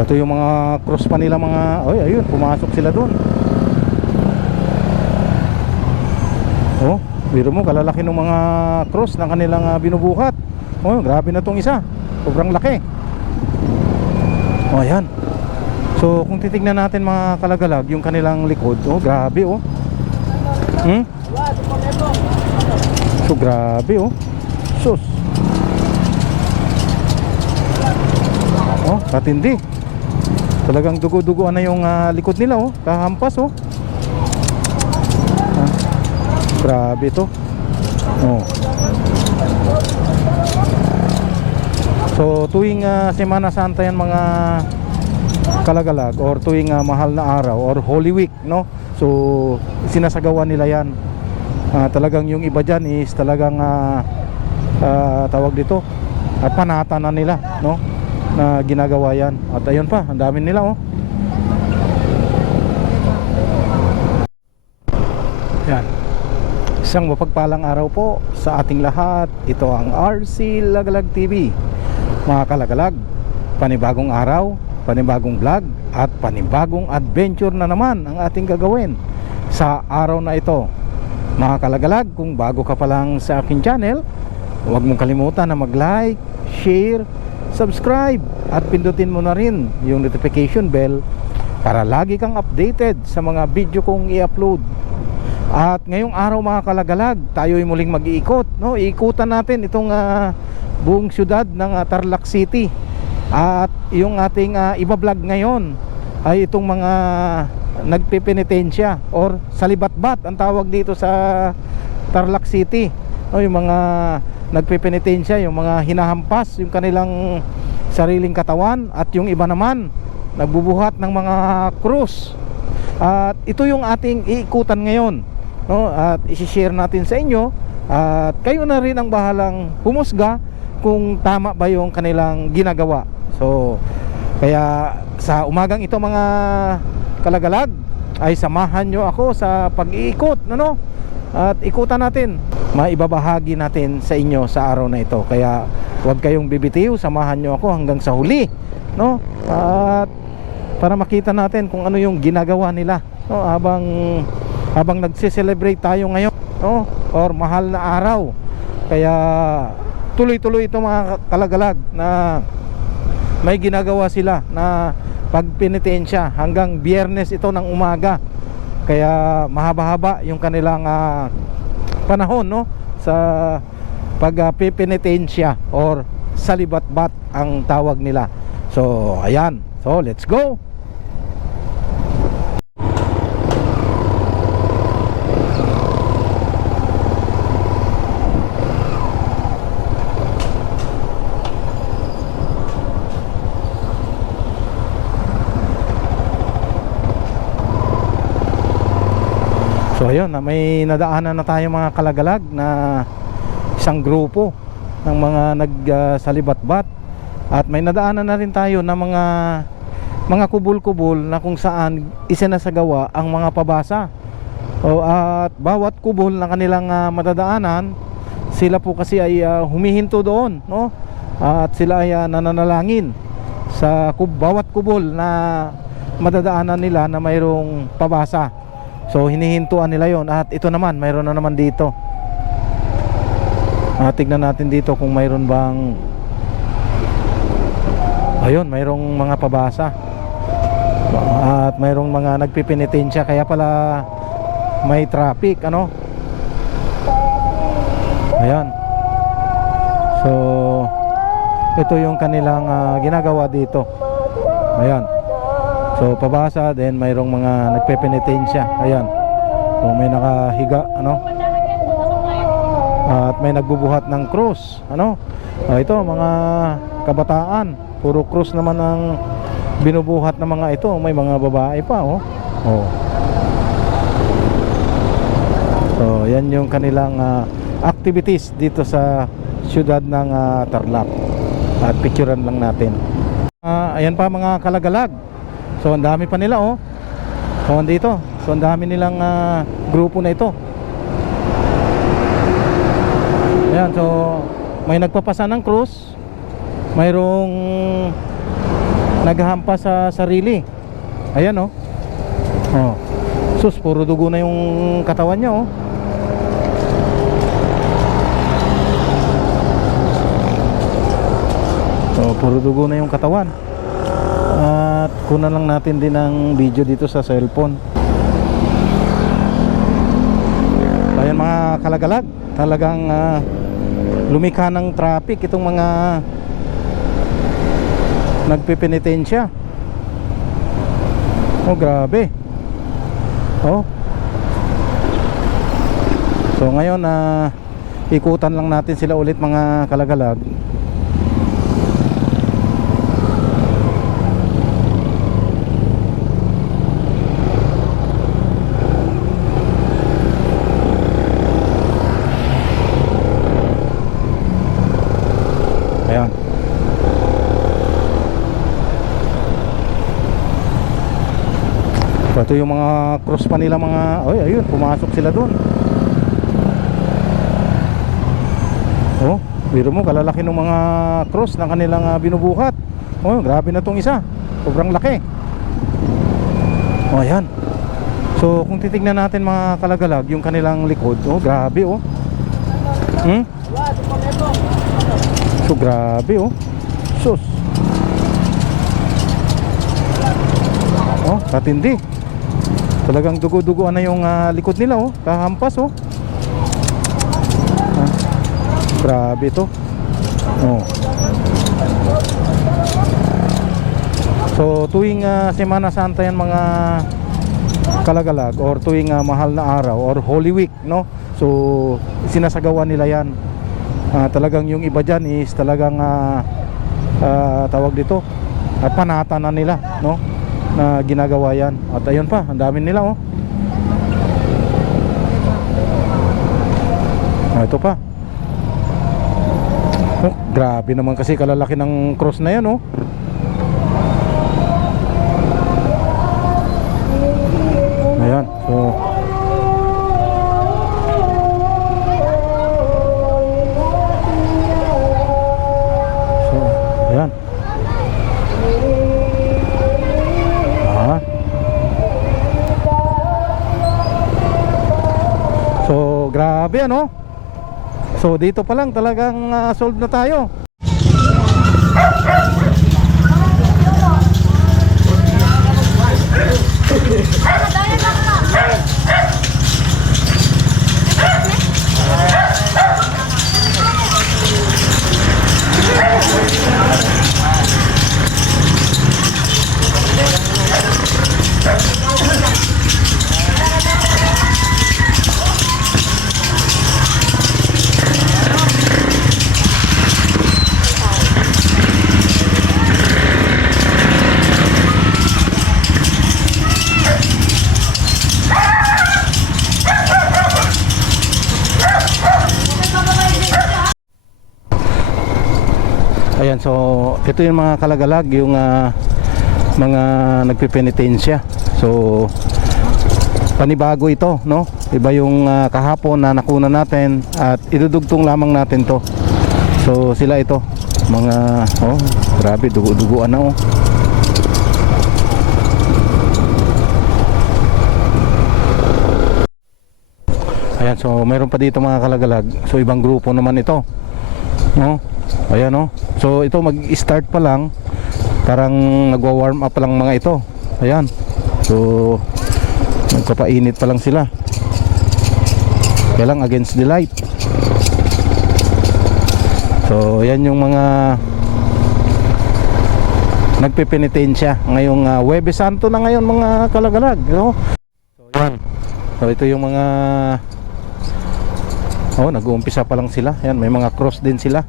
So ito yung mga cross pa nila mga, oy ayun, pumasok sila doon. Oh, biro mo kalalaki ng mga cross ng kanilang binubuhat. Oh, grabe na tong isa. Sobrang laki. Oh, ayan. So kung titignan natin mga kalagalag yung kanilang likod, oh grabe oh. So grabe oh. Sus. Oh, katindi. Talagang dugo-dugoan na yung likod nila oh, kahampas oh. Grabe to. Oh. So tuwing Semana Santa yan mga kalagalag, or tuwing mahal na araw or Holy Week, no? So sinasagawa nila yan. Talagang yung iba dyan is talagang tawag dito, panata na nila, no? Na ginagawa yan. At ayun pa, ang dami nila oh. Yan. Isang mapagpalang araw po sa ating lahat. Ito ang RC Lagalag TV. Mga kalagalag, panibagong araw, panibagong vlog at panibagong adventure na naman ang ating gagawin sa araw na ito. Mga kalagalag, kung bago ka pa lang sa aking channel, huwag mong kalimutan na mag-like, share, subscribe at pindutin mo na rin yung notification bell para lagi kang updated sa mga video kong i-upload. At ngayong araw mga kalagalag, tayo ay muling mag-iikot, no? Iikutan natin itong buong syudad ng Tarlac City. At yung ating iba-vlog ngayon ay itong mga nagpepenitensya or salibatbat ang tawag dito sa Tarlac City, no? Yung mga nagpepenitensya, yung mga hinahampas yung kanilang sariling katawan, at yung iba naman nagbubuhat ng mga krus. At ito yung ating iikutan ngayon, no? At i-share natin sa inyo, at kayo na rin ang bahalang humusga kung tama ba yung kanilang ginagawa. So kaya sa umagang ito mga kalagalag, ay samahan nyo ako sa pag-iikot, no? At ikutan natin, maibabahagi natin sa inyo sa araw na ito. Kaya huwag kayong bibitiw, samahan nyo ako hanggang sa huli, no? At para makita natin kung ano yung ginagawa nila, no? Habang nagse-celebrate tayo ngayon, no? Or mahal na araw. Kaya tuloy-tuloy ito mga kalagalag na may ginagawa sila na pagpenitensya hanggang Biyernes ito ng umaga. Kaya mahaba-haba yung kanilang panahon, no? Sa pagpenitensya or salibatbat ang tawag nila. So ayan, so let's go. So ayun, may nadaanan na tayo mga kalagalag na isang grupo ng mga nagsalibatbat. At may nadaanan na rin tayo na mga kubol-kubol na kung saan isinasagawa ang mga pabasa. At bawat kubol na kanilang madadaanan, sila po kasi ay humihinto doon, no? At sila ay nananalangin sa bawat kubol na madadaanan nila na mayroong pabasa. So hinihintuan nila yon. At ito naman, mayroon na naman dito. Tignan natin dito kung mayroon bang, ayun, mayroong mga pabasa. At mayroong mga nagpipinitensya, kaya pala may traffic, ano? Ayan. So ito yung kanilang ginagawa dito. Ayan. So pabasa, then mayroong mga nagpepenitensya. Ayan. So may nakahiga, ano? At may nagbubuhat ng krus, ano? Ito mga kabataan, puro krus naman ang binubuhat ng mga ito. May mga babae pa, oh. Oh. So yan yung kanilang activities dito sa siyudad ng Tarlac. At picturean lang natin. Ayan pa mga kalagalag. So ang dami pa nila, oh. So andito. So ang dami nilang grupo na ito. Ayan, so may nagpapasa ng krus. Mayroong naghahampas sa sarili. Ayan oh. Oh. Sus, puro dugo na yung katawan niya oh. So, puro dugo na yung katawan. At kunan lang natin din ng video dito sa cellphone. Ayan mga kalagalag, talagang lumikha ng traffic itong mga nagpipenitensya. Oh, grabe. Oh. So ngayon ikutan lang natin sila ulit mga kalagalag. Ayan. Ito yung mga cross pa nila mga, oy, ayun, pumasok sila doon. Oh, biro mo kalalaki ng mga cross ng kanilang binubuhat. Oh, grabe na tong isa. Sobrang laki. Oh, ayan. So, kung titignan natin mga kalagalag yung kanilang likod, oh, grabe oh. So, grabe oh. Sus. Oh, katindi. Talagang dugo-dugoan na yung likod nila oh, kahampas oh. Grabe ito. Oh. So tuwing Semana Santa yan mga kalagalag, or tuwing mahal na araw or Holy Week, no? So sinasagawa nila yan. Talagang yung iba dyan is talagang tawag dito, panata na nila, no? Na ginagawa yan. At ayun pa, ang dami nila oh. Ito pa. Oh, grabe naman kasi kalalaki ng cross na yan oh. Ayan. So ayan. So grabe ano. So dito pa lang talagang solve na tayo. Ayan, so ito yung mga kalagalag, yung mga nagpipenitensya. So panibago ito, no? Iba yung kahapon na nakuna natin at idudugtong lamang natin to. So sila ito, mga oh, grabe, dugo-duguan na oh. Ayan, so mayroon pa dito mga kalagalag. So ibang grupo naman ito, no? Ayan oh. So ito mag-start pa lang, parang nagwa-warm up lang mga ito. Ayan. So nagpapainit pa lang sila. Kaya lang against the light. So ayan yung mga nagpepenitensya ngayong Huwebes Santo na ngayon mga kalagalag, no? So ayan. So ito yung mga nag-uumpisa pa lang sila. Ayan, may mga cross din sila.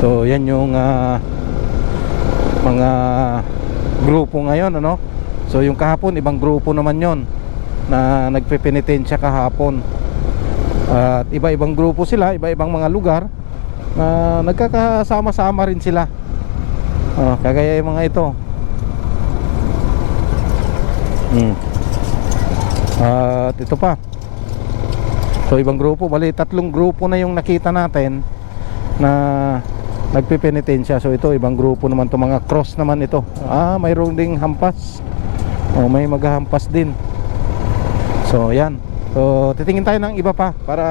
So yan yung mga grupo ngayon, ano? So yung kahapon ibang grupo naman yon na nagpepenitensya kahapon. At iba-ibang grupo sila, iba-ibang mga lugar na nagkakasama-sama rin sila. Kagaya yung mga ito. At ito pa. So ibang grupo, bali tatlong grupo na yung nakita natin na nagpipenitensya. So ito ibang grupo naman to, mga cross naman ito. Mayroong ding hampas. May maghahampas din. So yan. So titingin tayo ng iba pa para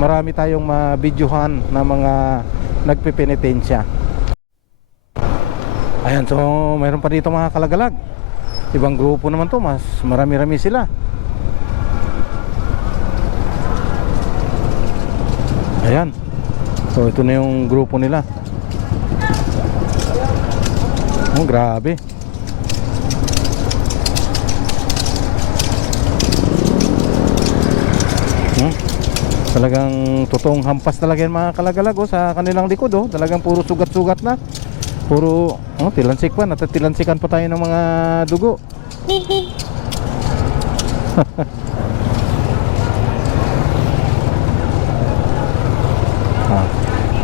marami tayong mabidyohan na mga nagpipenitensya. Ayan, so mayroon pa dito mga kalagalag. Ibang grupo naman to, mas marami-rami sila. Ayan. So ito na yung grupo nila. Grabe. Talagang totoong hampas talaga yan mga kalagalag sa kanilang likod. Talagang puro sugat-sugat na. Puro tilansik pa. Natatilansikan pa tayo ng mga dugo.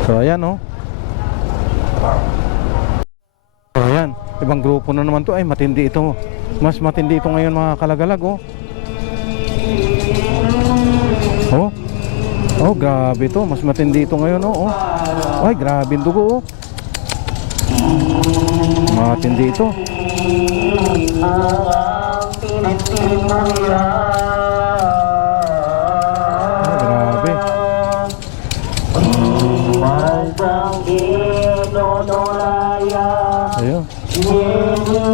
So ayan So ayan, ibang grupo na naman to. Ay matindi ito. Mas matindi ito ngayon mga kalagalag. Grabe to. Mas matindi ito ngayon. Ay grabe yung dugo. Matindi ito. Grabe. Ayun. Grabe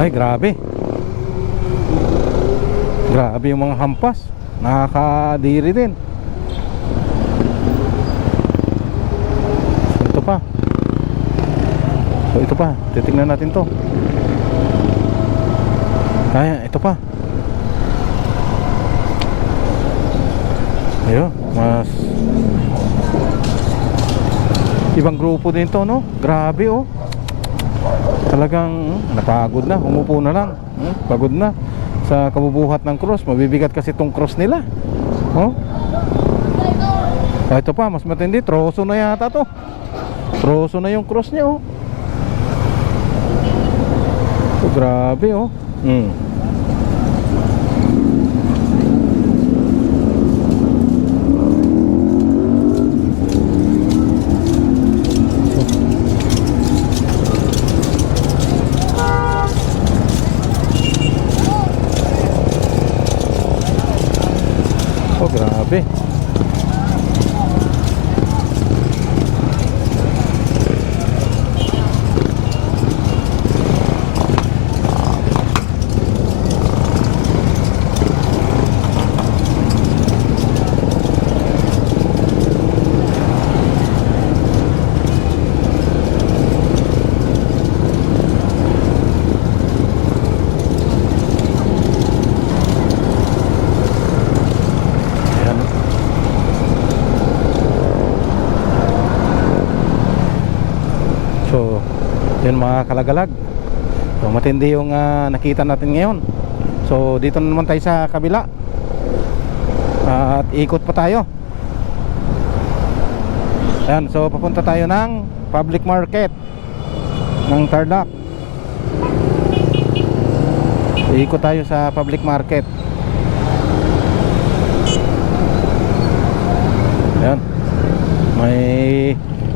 Ay grabe. Grabe yung mga hampas. Nakakadiri din. Ito pa. So ito pa, titingnan natin to. Kaya ito pa. Ayun, mas ibang grupo din to, no? Grabe Talagang napagod na, umupo na lang. Pagod na sa kabubuhat ng cross. Mabibigat kasi itong cross nila. Ito pa, mas matindi. Troso na yata to. Troso na yung cross niya. Grabe grabe. So yun mga kalagalag. So matindi yung nakita natin ngayon. So dito na naman tayo sa kabila. At ikot pa tayo. Ayan, so papunta tayo ng public market ng Tarlac. Ikot tayo sa public market. Ayan. May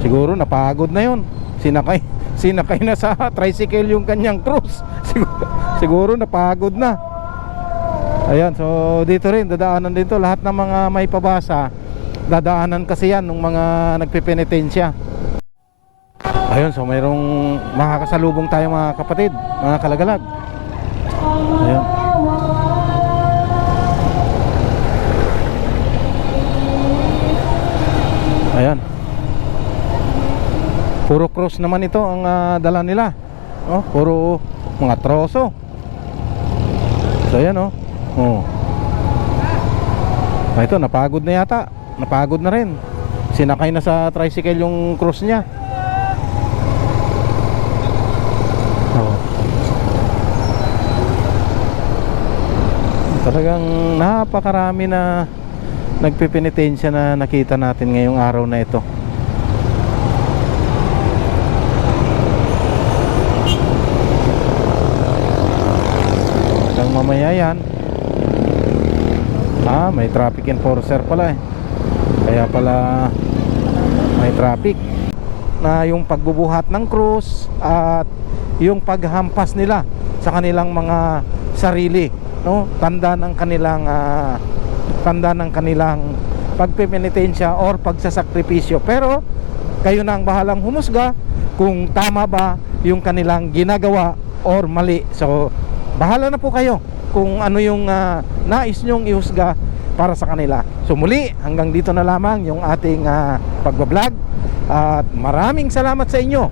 siguro napagod na yun. Sinakay na sa tricycle yung kanyang cross. Siguro napagod na. Ayan, so dito rin dadaanan dito lahat ng mga may pabasa. Dadaanan kasi yan ng mga nagpipenitensya. Ayun, so mayroong makakasalubong tayo mga kapatid, mga kalagalag. Ayun. Ayan. Puro cross naman ito ang dala nila. Oh, puro mga troso. So ayan oh. Oh. Ito napagod na yata. Napagod na rin. Sinakay na sa tricycle yung cross niya. Oh. Talagang napakarami na nagpipinitensya na nakita natin ngayong araw na ito. Hanggang mamaya yan. May traffic enforcer pala eh. Kaya pala may traffic. Na yung pagbubuhat ng krus at yung paghampas nila sa kanilang mga sarili, no? Tanda ng kanilang pagpipenitensya or pagsasakripisyo. Pero kayo na ang bahalang humusga kung tama ba yung kanilang ginagawa or mali. So bahala na po kayo kung ano yung nais nyong ihusga para sa kanila. So muli, hanggang dito na lamang yung ating pagbablog. At maraming salamat sa inyo.